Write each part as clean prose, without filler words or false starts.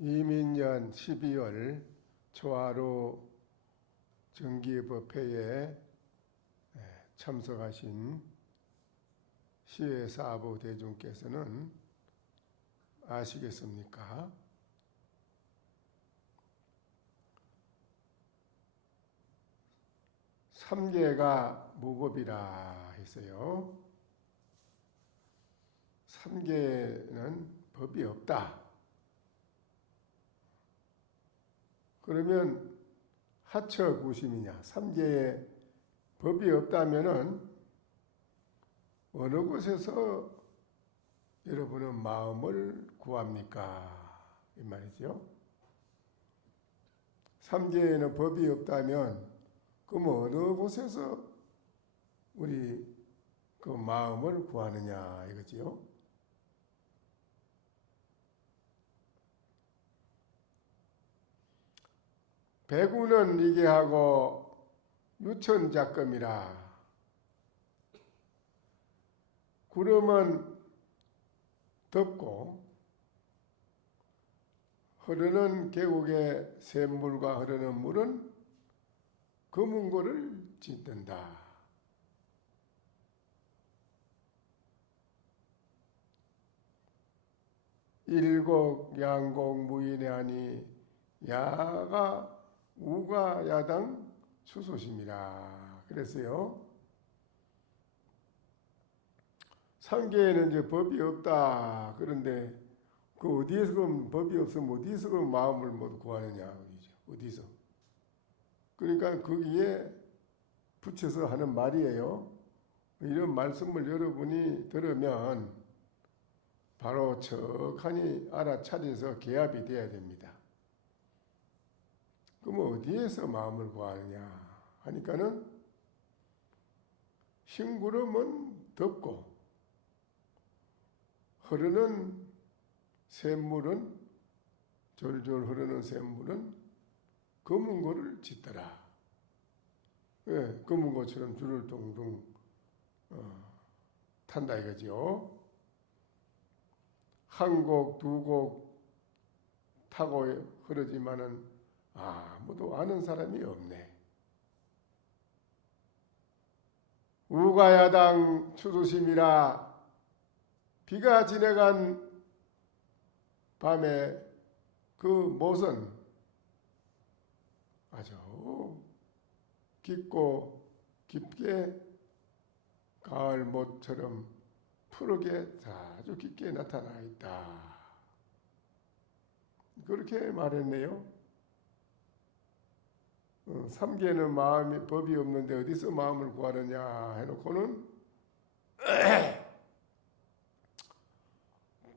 이민년 12월 초하루 정기법회에 참석하신 시외사부 대중께서는 아시겠습니까? 삼계가 무법이라 했어요. 삼계는 법이 없다. 그러면 하처구심이냐? 삼계에 법이 없다면은 어느 곳에서 여러분은 마음을 구합니까? 이 말이죠. 삼계에는 법이 없다면 그럼 어느 곳에서 우리 그 마음을 구하느냐 이거지요. 배구는 이게하고 유천작금이라. 구름은 덥고 흐르는 계곡의 샘물과 흐르는 물은 검은고를 짓는다. 일곡 양곡 무인의 하니 야가 우가 야당 추소심이라 그랬어요. 삼계에는 이제 법이 없다. 그런데 그 어디에서 그럼 법이 없으면 어디서 그럼 마음을 못 구하느냐 어디서? 그러니까 거기에 붙여서 하는 말이에요. 이런 말씀을 여러분이 들으면 바로 척하니 알아차려서 개합이 돼야 됩니다. 그럼 어디에서 마음을 구하느냐 하니까는 흰구름은 덥고 흐르는 샘물은 졸졸 흐르는 샘물은 검은고를 짓더라. 예, 검은고처럼 줄을 둥둥 탄다 이거지요. 한 곡, 두 곡 타고 흐르지만은 아무도 아는 사람이 없네. 우가야당 추수심이라. 비가 지나간 밤에 그 못은 아주 깊고 깊게 가을 못처럼 푸르게 아주 깊게 나타나 있다. 그렇게 말했네요. 삼계는 마음이 법이 없는데 어디서 마음을 구하느냐 해놓고는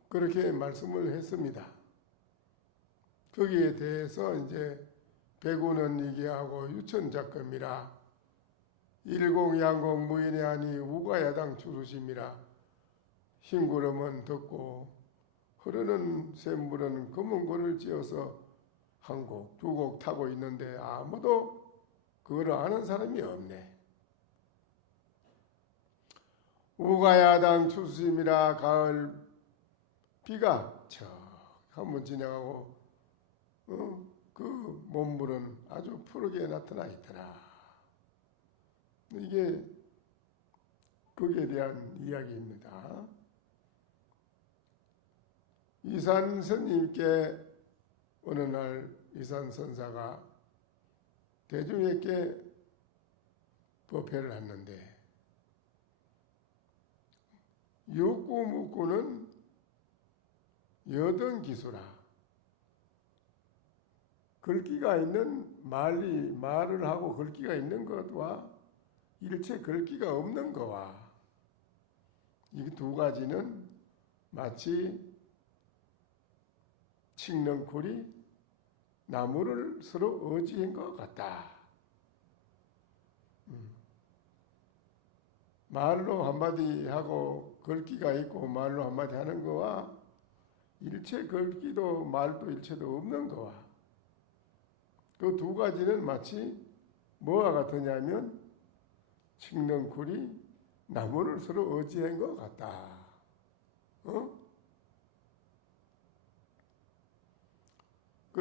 그렇게 말씀을 했습니다. 거기에 대해서 이제 배구는 이기하고 유천작금이라. 일공양공 무인의 하니 우가야당 추수심이라. 흰구름은 덥고 흐르는 샘물은 검은고를 찧어서 한 곡, 두 곡 타고 있는데 아무도 그걸 아는 사람이 없네. 우가야당 추수심이라. 가을 비가 척 한번 지나가고 그 몸물은 아주 푸르게 나타나 있더라. 이게 거기에 대한 이야기입니다. 이산 스님께 어느 날 이산 선사가 대중에게 법회를 했는데 육구묵구는 여등기수라. 글귀가 있는 말을 하고 글귀가 있는 것과 일체 글귀가 없는 것과 이 두 가지는 마치 칡렁쿨이 나무를 서로 어지한 것 같다. 말로 한마디 하고 글귀가 있고 말로 한마디 하는 거와 일체 글귀도 말도 일체도 없는 거와 그 두 가지는 마치 뭐와 같으냐면 칡렁쿨이 나무를 서로 어지한 것 같다.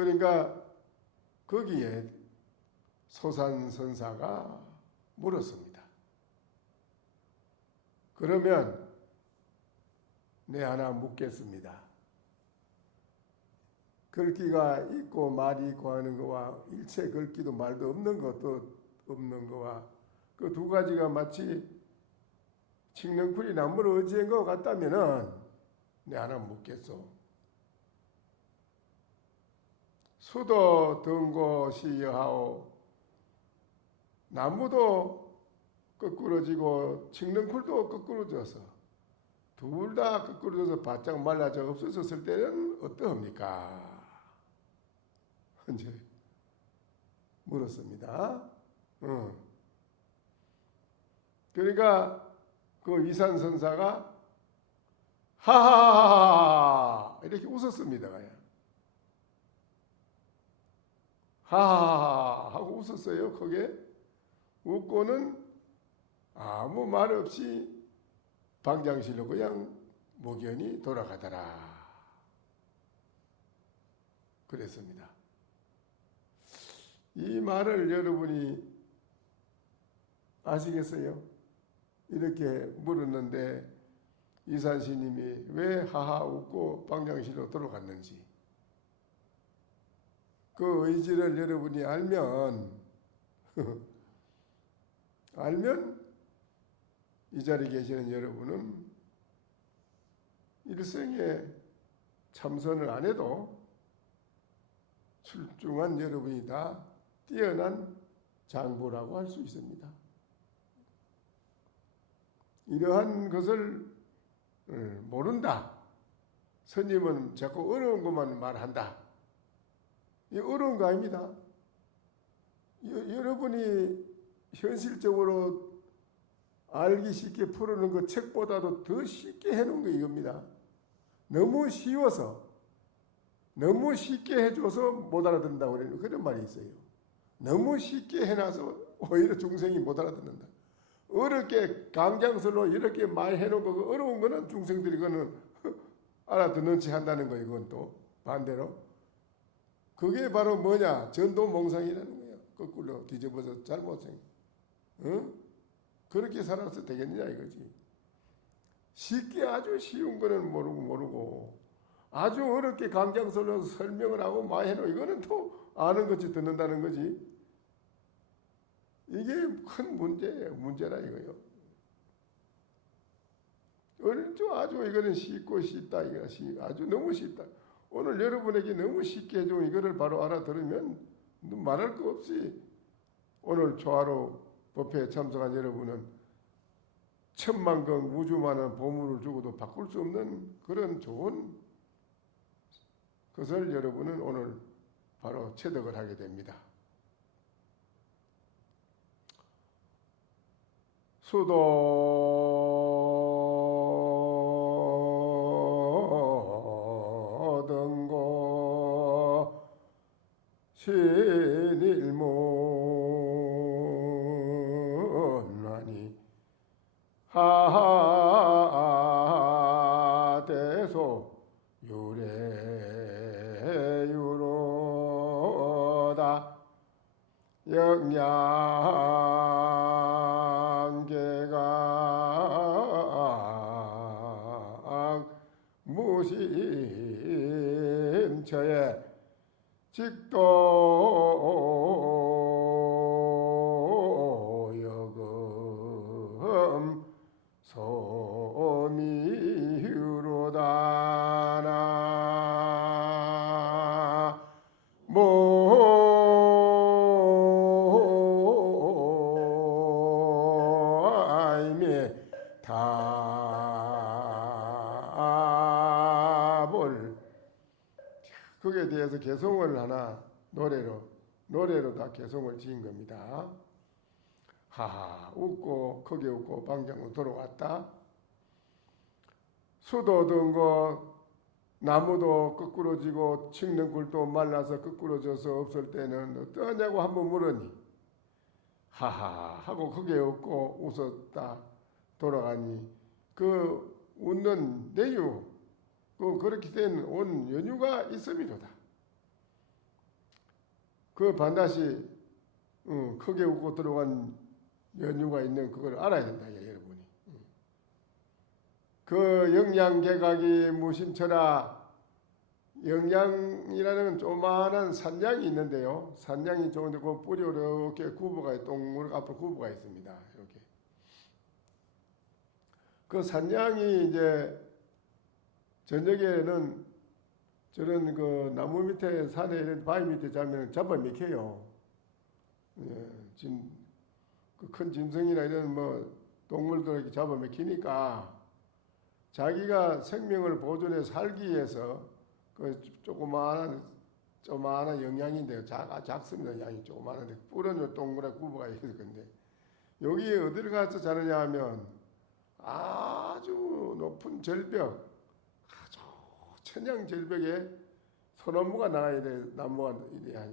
그러니까 거기에 소산선사가 물었습니다. 그러면 내 하나 묻겠습니다. 글귀가 있고 말이 있고 하는 거와 일체 글귀도 말도 없는 것도 없는 거와 그 두 가지가 마치 칡령풀이 나무를 어지한 것 같다면은 내 하나 묻겠소. 수도 등고 시여하오. 나무도 거꾸러지고 칡령풀도 거꾸러져서 둘 다 거꾸러져서 바짝 말라져 없어졌을 때는 어떠합니까? 이제 물었습니다. 그러니까 그 위산선사가 하하하하 이렇게 웃었습니다. 그냥. 하하하 하고 웃었어요. 크게 웃고는 아무 말 없이 방장실로 그냥 목연히 돌아가더라. 그랬습니다. 이 말을 여러분이 아시겠어요? 이렇게 물었는데 이산시님이 왜 하하 웃고 방장실로 돌아갔는지 그 의지를 여러분이 알면 이 자리에 계시는 여러분은 일생에 참선을 안 해도 출중한 여러분이 다 뛰어난 장부라고 할 수 있습니다. 이러한 것을 모른다. 스님은 자꾸 어려운 것만 말한다. 이 어려운 거 아닙니다. 여러분이 현실적으로 알기 쉽게 풀어놓은 그 책보다도 더 쉽게 해놓은 거 이겁니다. 너무 쉬워서 너무 쉽게 해줘서 못 알아듣는다고 그런 말이 있어요. 너무 쉽게 해놔서 오히려 중생이 못 알아듣는다. 어렵게 강장설로 이렇게 말해놓은 거 어려운 거는 중생들이 그거는 알아듣는 체 한다는 거예요. 이건 또 반대로 그게 바로 뭐냐? 전도몽상이라는 거예요. 거꾸로 뒤집어서 잘못생. 그렇게 살아서 되겠느냐 이거지. 쉽게 아주 쉬운 거는 모르고 아주 어렵게 강장설로 설명을 하고 말해놓은 이거는 또 아는 것이 듣는다는 거지. 이게 큰 문제라 이거요. 아주 이거는 쉽다 이거 아주 너무 쉽다. 오늘 여러분에게 너무 쉽게 해주면 이거를 바로 알아들으면 말할 거 없이 오늘 조화로 법회에 참석한 여러분은 천만경 우주만한 보물을 주고도 바꿀 수 없는 그런 좋은 것을 여러분은 오늘 바로 체득을 하게 됩니다. 수도 등고 신일문하니 하하대소 유래유로다 영양계강 무심처에 직도여금 소미유로다나 모아이미 답을 거기에 대해서 개성을 하나 노래로 다 개성을 지은 겁니다. 하하 웃고 크게 웃고 방장으로 돌아왔다. 수도 등고 나무도 거꾸러지고 칡령굴도 말라서 거꾸러져서 없을 때는 어떠냐고 한번 물으니 하하 하고 크게 웃고 웃었다 돌아가니 그 웃는 내유 그렇게 된 온 연유가 있음이로다. 그 반드시 크게 웃고 들어간 연유가 있는 그걸 알아야 된다, 여러분이. 그 영양개각이 무심처라. 영양이라는 조그마한 산양이 있는데요. 산양이 좋은데 그 뿌리 이렇게 구부가 동물 앞으로 구부가 있습니다. 이렇게. 그 산양이 이제 저녁에는 저런 그 나무 밑에 산에 이런 바위 밑에 자면 잡아 먹혀요. 예, 큰 짐승이나 이런 뭐 동물들 이렇게 잡아 먹히니까 자기가 생명을 보존해 살기 위해서 그 조그마한 영양인데요. 작습니다. 양이 조그마한데 뿔은 동그랗게 구부가 있을 건데 여기에 어디를 가서 자느냐 하면 아주 높은 절벽, 아주 천양 절벽에 소나무가 나와야 돼. 나무가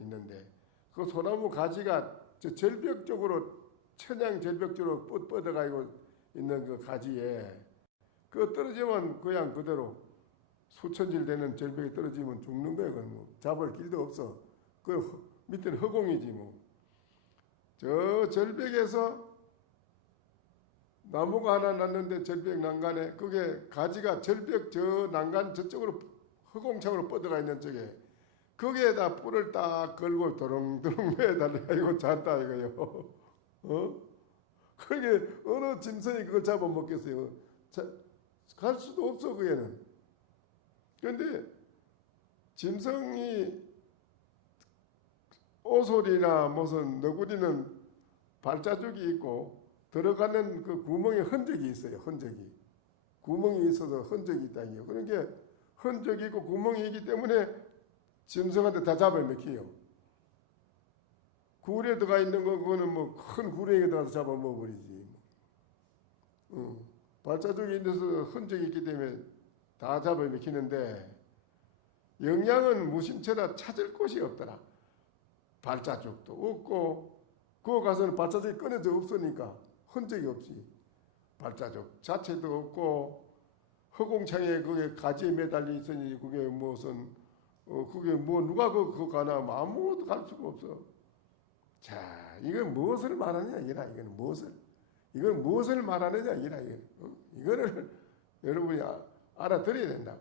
있는데 그 소나무 가지가 저 절벽 쪽으로 천양 절벽 쪽으로 뻗어가지고 있는 그 가지에 그 떨어지면 그냥 그대로 수천질 되는 절벽에 떨어지면 죽는 거예요. 그건 뭐 잡을 길도 없어. 그 밑에는 허공이지 뭐. 저 절벽에서 나무가 하나 났는데 절벽 난간에 그게 가지가 절벽 저 난간 저쪽으로 허공창으로 뻗어가 있는 쪽에 거기에다 뿔을 딱 걸고 도롱도롱 매달려가지고 잤다 이거요. 그게 어느 짐승이 그걸 잡아먹겠어요. 갈 수도 없어 그게는. 그런데 짐승이 오솔이나 무슨 너구리는 발자국이 있고 들어가는 그 구멍에 흔적이 있어요. 흔적이. 구멍이 있어서 흔적이 있다니요. 그러니까 흔적이 있고 구멍이 있기 때문에 짐승한테 다 잡아먹혀요. 굴에 들어가 있는 거 그거는 뭐 큰 구렁이에 들어가서 잡아먹어버리지. 발자국이 있어서 흔적이 있기 때문에 다 잡아먹히는데 영양은 무심처럼 찾을 곳이 없더라. 발자국도 없고 그거 가서는 발자국이 끊어져 없으니까 흔적이 없지. 발자국 자체도 없고 허공창에 그게 가지에 매달려 있으니 그게 무슨 그게 뭐 누가 그거 가나 아무것도 갈 수가 없어. 자, 이건 무엇을 말하느냐 이라 이건 무엇을 말하느냐 이라 이거를 여러분이 알아들어야 된다고.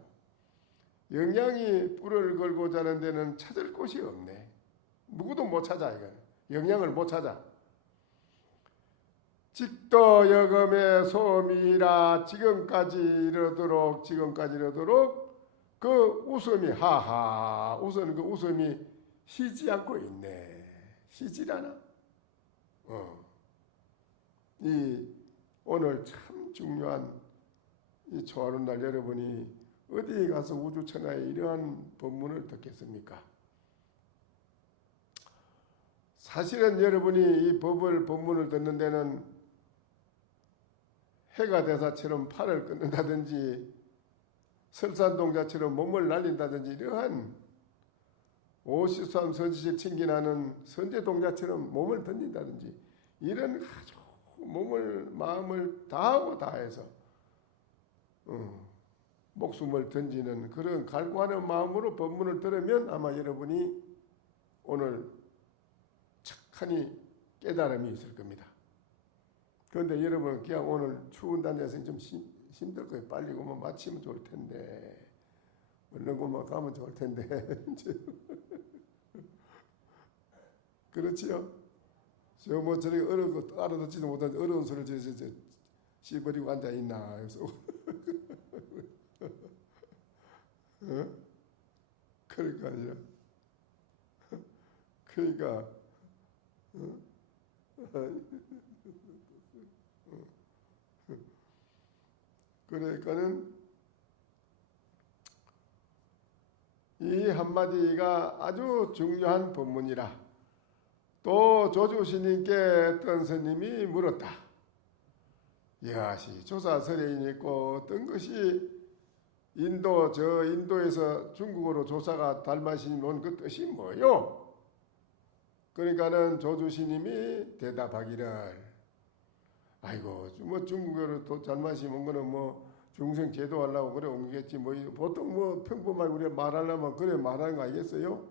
영양이 뿔을 걸고 자는 데는 찾을 곳이 없네. 누구도 못 찾아 이거. 영양을 못 찾아. 직도 여금의 소음이라 지금까지 이르도록 그 웃음이 하하 웃은 그 웃음이 쉬지 않고 있네. 쉬지라나? 이 오늘 참 중요한 이 초하루 날 여러분이 어디에 가서 우주천하에 이러한 법문을 듣겠습니까? 사실은 여러분이 이 법문을 듣는 데는 해가 대사처럼 팔을 끊는다든지 설산동자처럼 몸을 날린다든지 이러한 53 선지식 칭기나는 선제동자처럼 몸을 던진다든지 이런 아주 마음을 다하고 다해서 목숨을 던지는 그런 갈구하는 마음으로 법문을 들으면 아마 여러분이 오늘 착하니 깨달음이 있을 겁니다. 그런데 여러분 그냥 오늘 추운 단에서 좀 힘들 거예요. 빨리 오면 마치면 좋을 텐데 얼른 오면 가면 좋을 텐데 그렇지요? 저 뭐 저렇게 어려운 알아듣지도 못한 어려운 소리를 저 씹어버리고 앉아 있나 그래서 그러니까 아니라 그러니까 그러니까는 이 한마디가 아주 중요한 법문이라. 또 조주스님께 어떤 스님이 물었다. 여하시 조사설에 있고 어떤 것이 인도에서 중국어로 조사가 달마시님 온 그 뜻이 뭐요? 그러니까는 조주스님이 대답하기를 아이고 뭐 중국어로 또 달마시님 온 거는 뭐 중생 제도하려고 그래 온 거겠지 뭐 보통 뭐 평범하게 우리가 말하려면 그래 말하는 거 아니겠어요?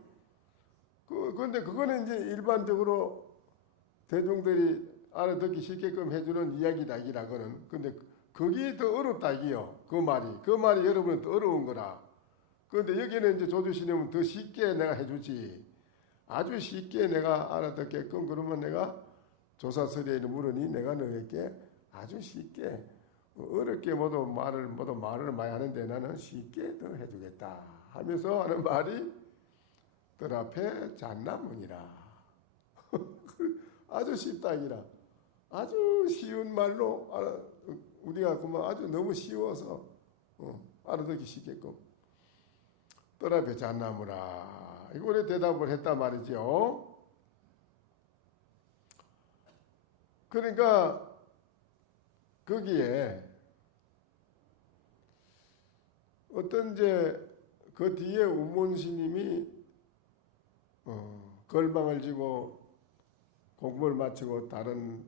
근데 그거는 이제 일반적으로 대중들이 알아듣기 쉽게끔 해주는 이야기다, 이라고는. 근데 그게 더 어렵다, 이게요. 그 말이 여러분은 더 어려운 거라. 그런데 여기는 이제 조주신님은 더 쉽게 내가 해주지. 아주 쉽게 내가 알아듣게끔, 그러면 내가 조사설에 물으니 내가 너에게 아주 쉽게, 어렵게 모두 말을 많이 하는데 나는 쉽게 더 해주겠다 하면서 하는 말이 뜰 앞에 잣나무니라. 아주 쉽다, 이라. 아주 쉬운 말로 우리가 그만 아주 너무 쉬워서 알아듣기 쉽게끔 뜰 앞에 잣나무라. 이거에 대답을 했단 말이죠. 그러니까 거기에 어떤 이제 그 뒤에 우몬스님이 걸망을 지고 공부를 마치고 다른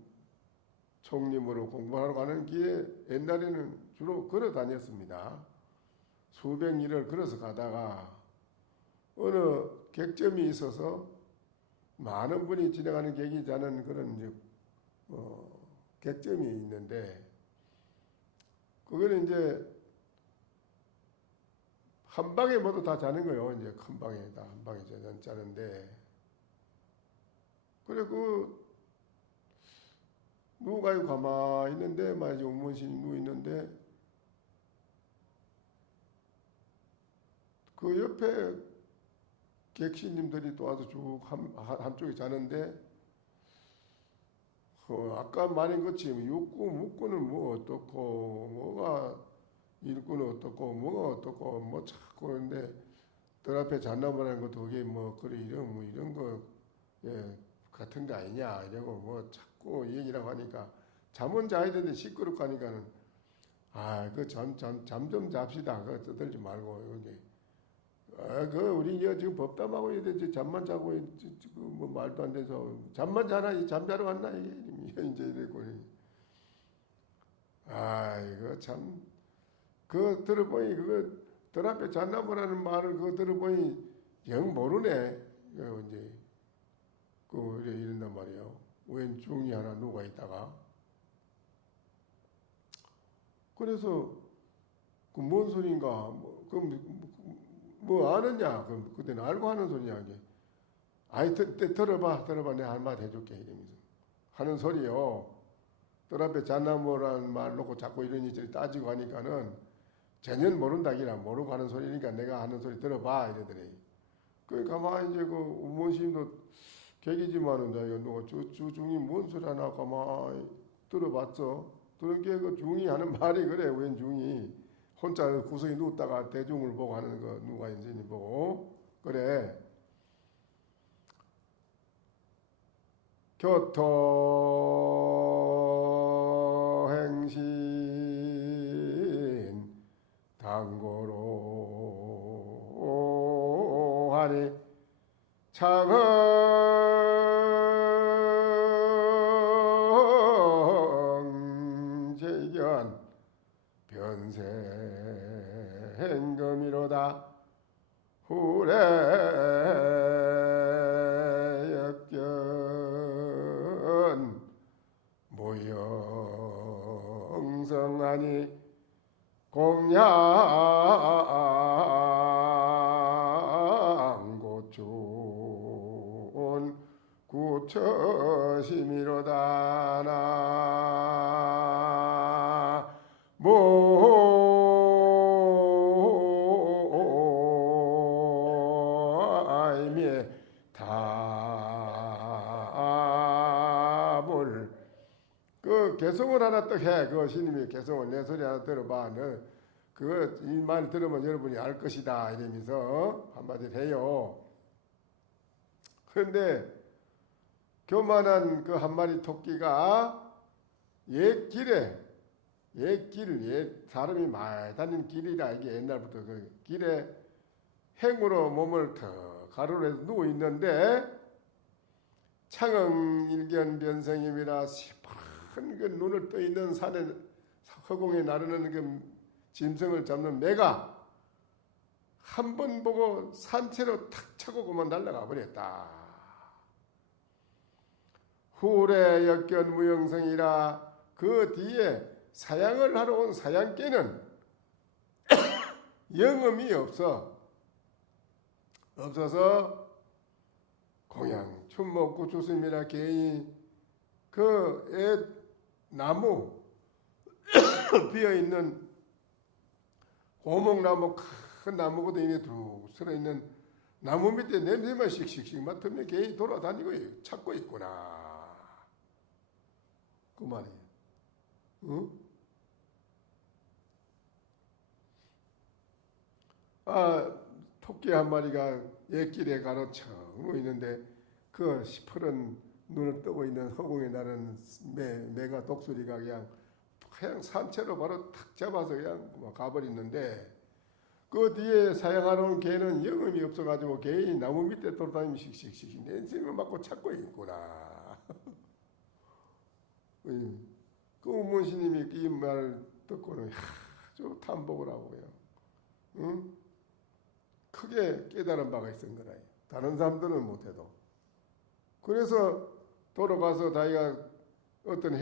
총림으로 공부하러 가는 길에 옛날에는 주로 걸어 다녔습니다. 수백 리를 걸어서 가다가 어느 객점이 있어서 많은 분이 지나가는 객이 자는 그런 이제 객점이 있는데, 그거는 이제 한 방에 모두 다 자는 거예요. 이제 큰 방에 다 한 방에 자는데, 그래 누가요 가만히 있는데 말이지, 운문신이 누워 있는데 그 옆에 객신님들이 또 와서 쭉 한쪽에 자는데, 아까 말한 것처럼 육구 묵구는 뭐 어떻고, 뭐가 일구는 어떻고, 뭐가 어떻고, 뭐 자꾸 그런데 뜰 앞에 잣나무라는 것도 그게 뭐 그래 이런 거 같은 게 아니냐 이러고 뭐 자꾸 얘기라고 하니까, 잠은 자야 되는데 시끄럽고 하니까는 잠 좀 잡시다. 그거 떠들지 말고 여기. 우리 이제 지금 법담하고 이제 잠만 자고 뭐 말도 안 돼서 잠만 자나 잠자러 갔나 이게 이제 이랬고. 이거 참 그거 들어보니 그거 뜰 앞에 잣나무라는 말을 그거 들어보니 영 모르네. 이제 이런단 말이에요. 웬 중이 하나 누가 있다가. 그래서 그 뭔 소린가? 뭐 아느냐? 그때는 알고 하는 소리냐 이게. 들어봐, 내가 한마디 해줄게 이러면서 하는 소리요. 뜰 앞에 잣나무라는 말 놓고 자꾸 이런저런 따지고 하니까는 전혀 모른다기라, 모르고 하는 소리니까 내가 하는 소리 들어봐 이러더니. 가만히 이제 우몬심도 객이지만은 이거 누가 중이 뭔 소리 하나 가만히 들어봤어. 들은 게 그 중이 하는 말이 그래. 웬 중이 혼자 구석에 누웠다가 대중을 보고 하는 거 누가 인생이 보고 그래. 교토행신 당고로 하니 창흥제견 변생금이로다 후래역견 모형성하니 공양고춘 구처심이로다 나모아이미에 답을 개성을 하나 또 해. 스님이 개성을 내 소리 하나 들어봐. 이 말 들으면 여러분이 알 것이다 이러면서 한마디를 해요. 그런데 교만한 그 한 마리 토끼가 옛 사람이 많이 다니는 길이라, 이게 옛날부터 그 길에 행으로 몸을 더 가로로 해서 누워 있는데, 창흥일견 변생임이라 시퍼런 그 눈을 떠 있는 산에 허공에 나르는 그 짐승을 잡는 매가 한 번 보고 산채로 탁 차고 그만 날아가 버렸다. 후래 역견 무영성이라 그 뒤에 사양을 하러 온 사양께는 영음이 없어서 공양 춘목구 주스미라 개인 그 나무 비어있는 고목나무 큰 나무거든 이게 둑 서려있는 나무 밑에 냄새만 씩씩씩 맡으면 개인이 돌아다니고 찾고 있구나 그 말이에요. 응? 토끼 한 마리가 옛길에 가로쳐 있는데 그 시퍼런 눈을 뜨고 있는 허공에 나는 매가 독수리가 그냥 산채로 바로 탁 잡아서 그냥 가버렸는데 그 뒤에 사양하러 온 개는 영음이 없어가지고 개인이 나무 밑에 돌아다니면 씩씩씩 냄새를 맡고 찾고 있구나. 그 문스님이 이 말 듣고는 아주 탐복을 하고요. 응? 크게 깨달은 바가 있은 거라. 다른 사람들은 못해도. 그래서 돌아가서 자기가 어떤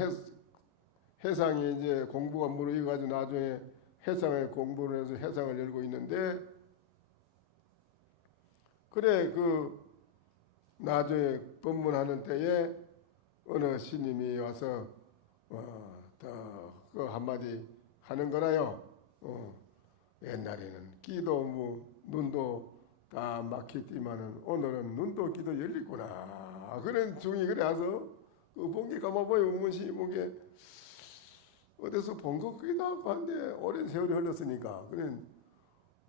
해상이 이제 공부가 무르익어가지고 나중에 해상에 공부를 해서 해상을 열고 있는데 그래 그 나중에 법문하는 때에 어느 스님이 와서 그 한마디 하는 거라요. 옛날에는 귀도 눈도 다 막혔지만은 오늘은 눈도 귀도 열리구나. 그런 중이 그래 와서 그 본게 가마보여 우문시 본게 어디서 본 것 같기도 하고 한데 오랜 세월이 흘렀으니까 그래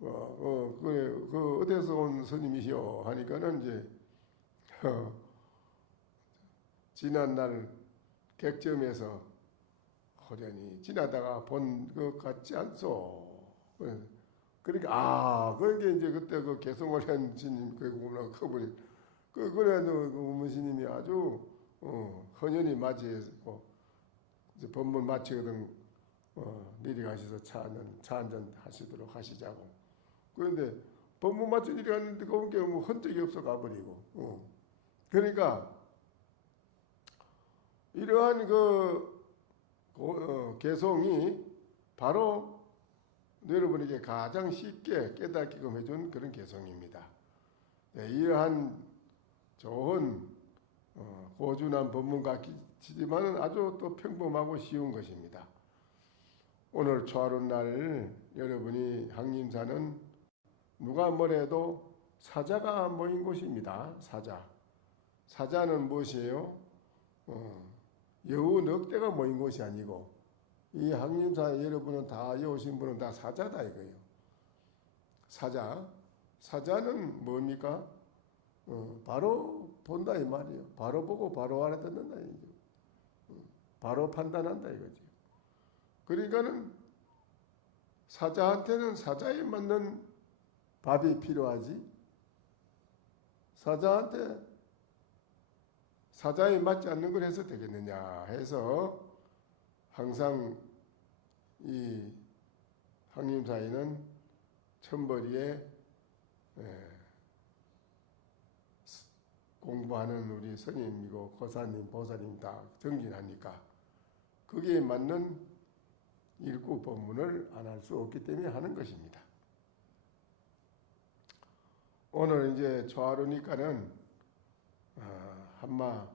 그래 그 어디서 온 스님이시오 하니까는 이제 지난날 객점에서 호련히 지나다가 본 것 같지 않소. 그러니까 그게 이제 그때 그 개성호련 스님 그분이 그래도 그 우문스님이 아주 헌연히 맞이해서 이제 법문 마치거든 내려가셔서 차 한잔 하시도록 하시자고. 그런데 법문 마치 내려갔는데 그게 뭐 흔적이 없어 가버리고. 그러니까 이러한 개성이 바로 여러분에게 가장 쉽게 깨닫게끔 해준 그런 개성입니다. 네, 이러한 좋은 고준한 법문 같지만은 아주 또 평범하고 쉬운 것입니다. 오늘 초하룻날 여러분이 항림사는 누가 뭐래도 사자가 모인 곳입니다. 사자는 무엇이에요? 여우 넉대가 모인 곳이 아니고 이 항림사 여러분은 다 오신 분은 다 사자다 이거예요. 사자는 뭡니까? 바로 본다 이 말이에요. 바로 보고 바로 알아듣는다 이거죠. 바로 판단한다 이거죠. 그러니까는 사자한테는 사자에 맞는 밥이 필요하지. 사자한테 사자에 맞지 않는 걸 해서 되겠느냐 해서 항상 이 항림사에는 천벌이에 공부하는 우리 스님이고 고사님, 보살님 다 정진하니까 거기에 맞는 일구 법문을 안 할 수 없기 때문에 하는 것입니다. 오늘 이제 초하루니까는 한마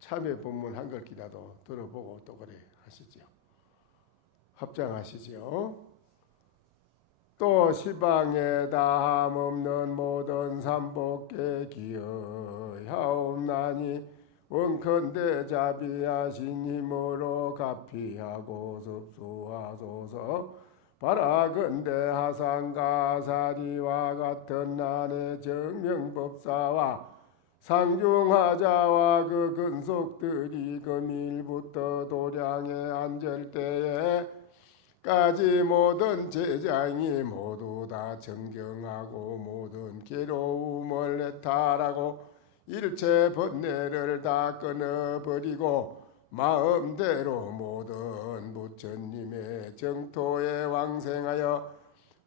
참회 법문 한 글귀라도 들어보고 또 그래 하시죠. 합장하시죠. 또 시방에 다함 없는 모든 삼복계 기여하옵나니 원컨대 자비하신 힘으로 가피하고 섭수하소서. 바라건대 하상가사리와 같은 난의 정명법사와 상중하자와 그 근속들이 금일부터 도량에 앉을 때에 까지 모든 제장이 모두 다 정경하고 모든 괴로움을 해탈하고 일체 번뇌를 다 끊어버리고 마음대로 모든 부처님의 정토에 왕생하여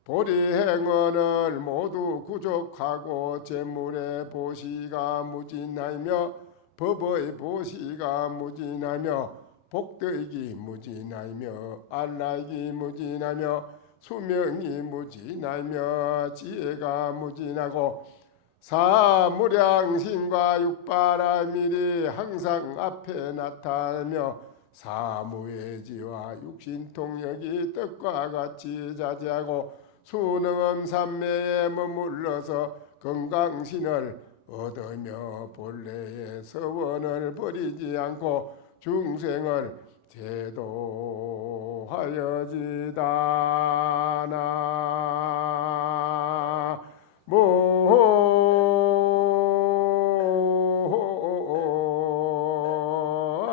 보리행원을 모두 구족하고 재물의 보시가 무진하며 법의 보시가 무진하며 복덕이 무진하며 안락이 무진하며 수명이 무진하며 지혜가 무진하고 사무량신과 육바라밀이 항상 앞에 나타나며 사무예지와 육신통력이 뜻과 같이 자제하고 수능음 삼매에 머물러서 건강신을 얻으며 본래의 서원을 버리지 않고 중생을 제도하여지다.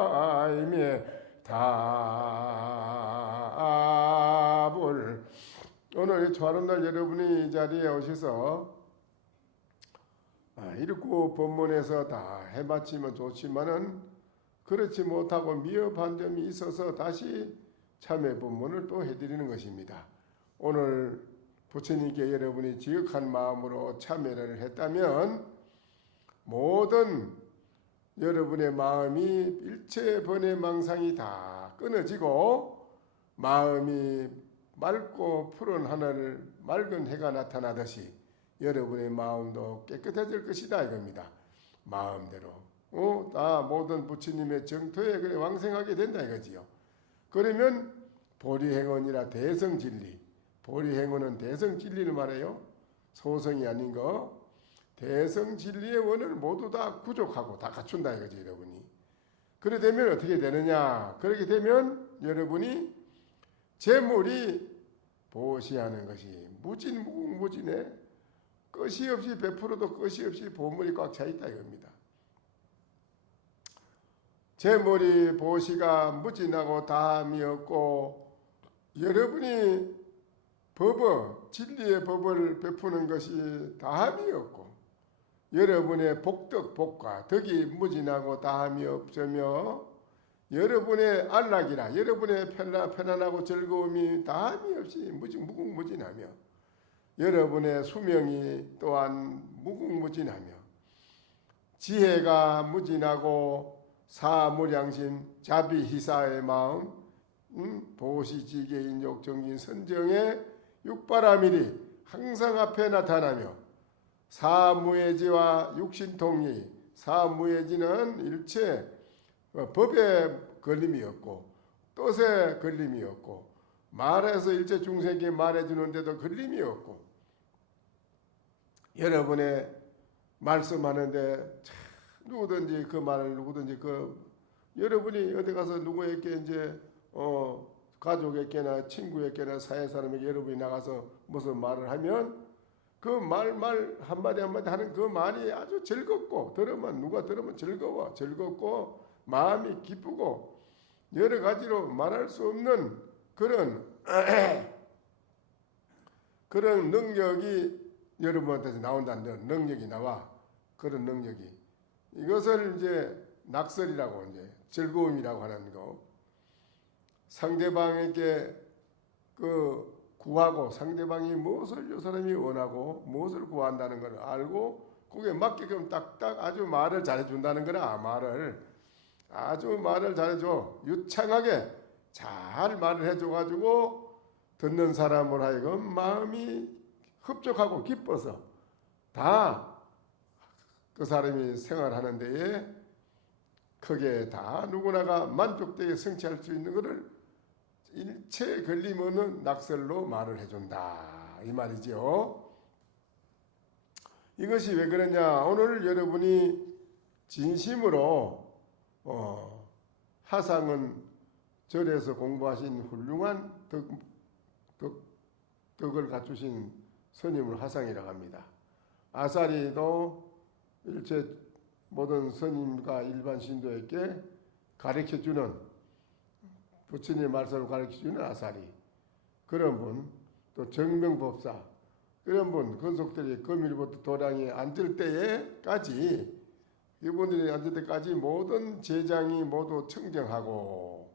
나모아이미 답을 오늘 이 초하룻날 여러분이 이 자리에 오셔서 읽고 본문에서 다 해마치면 좋지만은 그렇지 못하고 미흡한 점이 있어서 다시 참회 본문을 또 해드리는 것입니다. 오늘 부처님께 여러분이 지극한 마음으로 참회를 했다면 모든 여러분의 마음이 일체 번뇌 망상이 다 끊어지고 마음이 맑고 푸른 하늘 맑은 해가 나타나듯이 여러분의 마음도 깨끗해질 것이다 이겁니다. 마음대로 다 모든 부처님의 정토에 그래 왕생하게 된다 이거지요. 그러면 보리행원이라 대성진리, 보리행원은 대성진리를 말해요. 소성이 아닌 거. 대성진리의 원을 모두 다 구족하고 다 갖춘다 이거지 여러분이. 그래 되면 어떻게 되느냐? 그렇게 되면 여러분이 재물이 보시하는 것이 무진무궁무진해 끝이 없이 베풀어도 끝이 없이 보물이 꽉 차 있다 이겁니다. 재물이 보시가 무진하고 다함이 없고 여러분이 진리의 법을 베푸는 것이 다함이 없고 여러분의 복덕 복과 덕이 무진하고 다함이 없으며 여러분의 안락이라 여러분의 편안하고 즐거움이 다함이 없이 무궁무진하며 여러분의 수명이 또한 무궁무진하며 지혜가 무진하고 사무량심 자비희사의 마음 보시지계인욕 정진 선정의 육바라밀이 항상 앞에 나타나며 사무예지와 육신통리 사무예지는 일체 법에 걸림이 없고 뜻에 걸림이 없고 말해서 일체 중생에게 말해주는데도 걸림이 없고 여러분의 말씀하는데 누구든지 그 말을 누구든지 여러분이 어디 가서 누구에게 이제 가족에게나 친구에게나 사회 사람에게 여러분이 나가서 무슨 말을 하면 그 말 한마디 한마디 하는 그 말이 아주 즐겁고 누가 들으면 즐겁고 마음이 기쁘고 여러 가지로 말할 수 없는 그런 능력이 여러분한테서 나온다는 능력이 나와. 그런 능력이 이것을 이제 낙설이라고 이제 즐거움이라고 하는 거. 상대방에게 구하고 상대방이 무엇을 이 사람이 원하고 무엇을 구한다는 걸 알고 그게 맞게끔 딱딱 아주 말을 잘해준다는 거나 말을 잘해줘. 유창하게 잘 말을 해줘가지고 듣는 사람을 하여금 마음이 흡족하고 기뻐서 다 그 사람이 생활하는 데에 크게 다 누구나가 만족되게 성취할 수 있는 것을 일체 걸림 없는 낙설로 말을 해준다 이 말이죠. 이것이 왜 그러냐? 오늘 여러분이 진심으로 하상은 절에서 공부하신 훌륭한 덕을 갖추신 스님을 하상이라고 합니다. 아사리도 일체 모든 스님과 일반 신도에게 가르쳐주는 부처님의 말씀을 가르쳐주는 아사리 그런 분, 또 정명법사 그런 분, 건속들이 금일부터 도량에 앉을 때에까지 이분들이 앉을 때까지 모든 제장이 모두 청정하고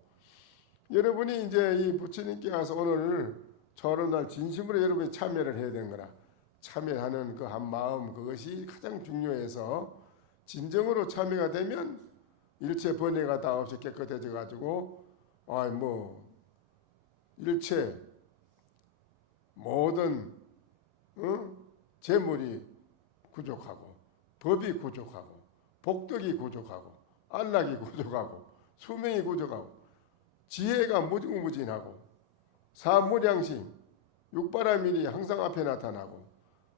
여러분이 이제 이 부처님께 가서 오늘 초하루날 진심으로 여러분이 참여를 해야 되는 거라. 참여하는 그 한 마음, 그것이 가장 중요해서 진정으로 참여가 되면 일체 번뇌가 다 없이 깨끗해져 가지고 일체 모든 재물이 부족하고 법이 부족하고 복덕이 부족하고 안락이 부족하고 수명이 부족하고 지혜가 무궁무진하고 사무량심 육바라밀이 항상 앞에 나타나고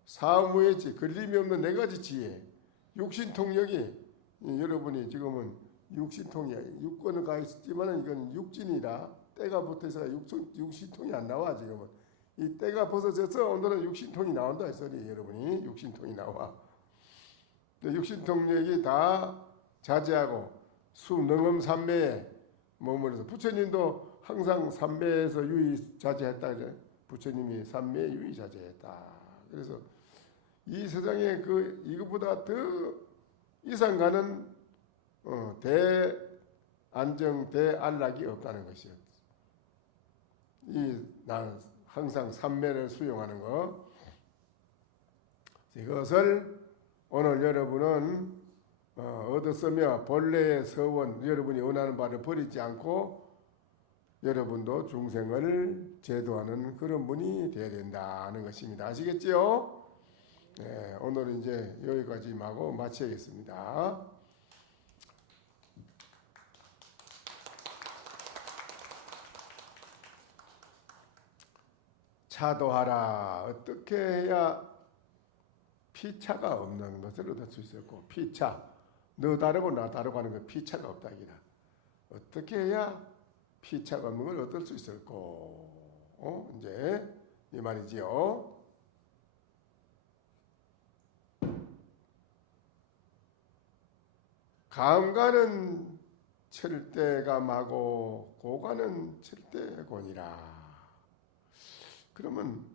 사무예지 걸림이 없는 네 가지 지혜 육신통력이 여러분이 지금은 육신통이야. 육권은 가 있지만 이건 육진이라 때가 붙어서 육신통이 안 나와. 지금은 이 때가 벗어져서 오늘은 육신통이 나온다 이 소리. 여러분이 육신통이 나와. 육신통력이 다 자제하고 수능엄삼매에 머물러서 부처님도 항상 삼매에서 유의 자제했다. 부처님이 삼매에 유의 자제했다. 그래서 이 세상에 이것보다 더 이상 가는 대안정 대안락이 없다는 것이요. 난 항상 삼매를 수용하는 것. 이것을 오늘 여러분은 얻었으며 본래의 서원 여러분이 원하는 바를 버리지 않고 여러분도 중생을 제도하는 그런 분이 되어야 된다는 것입니다. 아시겠지요? 네, 오늘은 이제 여기까지 하고 마치겠습니다. 차도하라. 어떻게 해야 피차가 없는 것을 얻을 수 있었고, 피차 너 다르고 나 다르고 하는 건 피차가 없다 이기라. 어떻게 해야 피차가 없는 걸 얻을 수 있을까? 이제 이 말이지요. 감가는 철대감하고 고가는 철대곤이라. 그러면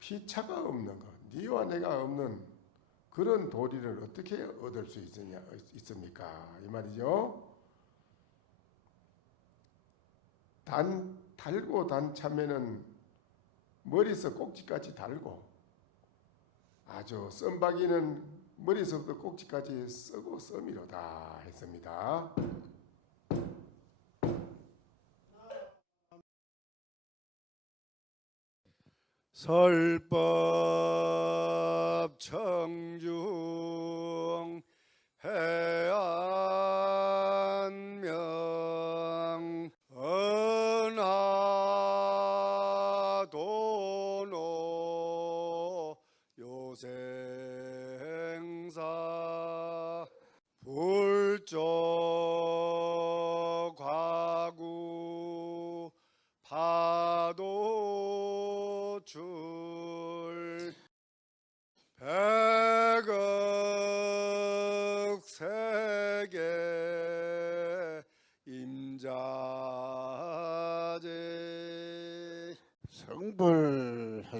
피차가 없는 것, 니와 내가 없는 그런 도리를 어떻게 얻을 수 있습니까? 이 말이죠. 달고 단 참외는 머리서 꼭지까지 달고 아주 썸박이는 머리서부터 꼭지까지 쓰고 썸이로다 했습니다. 설법 청중 해안명 은하도노 요생사 불조 과구 파도 줄 백억 세계 임자제 성불하십시오.